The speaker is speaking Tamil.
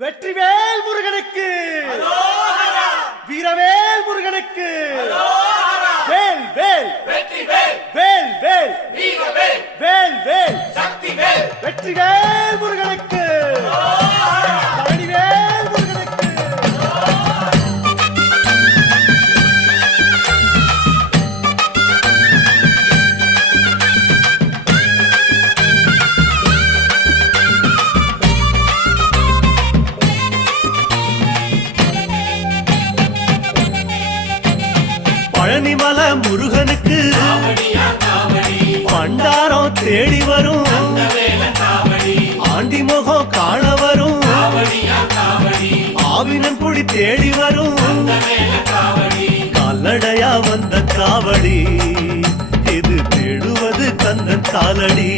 வெற்றிவேல் முருகனுக்கு, வீரவேல் முருகனுக்கு, வேல் வேல் வெற்றிவேல், வேல் வேல் வீரவேல், வேல் வேல் சக்திவேல், வெற்றிவேல் முருகனுக்கு, பழனிவேல் முருகனுக்கு. பழனிமலை முருகனுக்கு பண்டாரம் தேடி வரும், ஆண்டி முகம் காண வரும், ஆவினன் குடி தேடி வரும், கால்நடையா வந்த காவடி இது தேடுவது கந்தன் காலடி.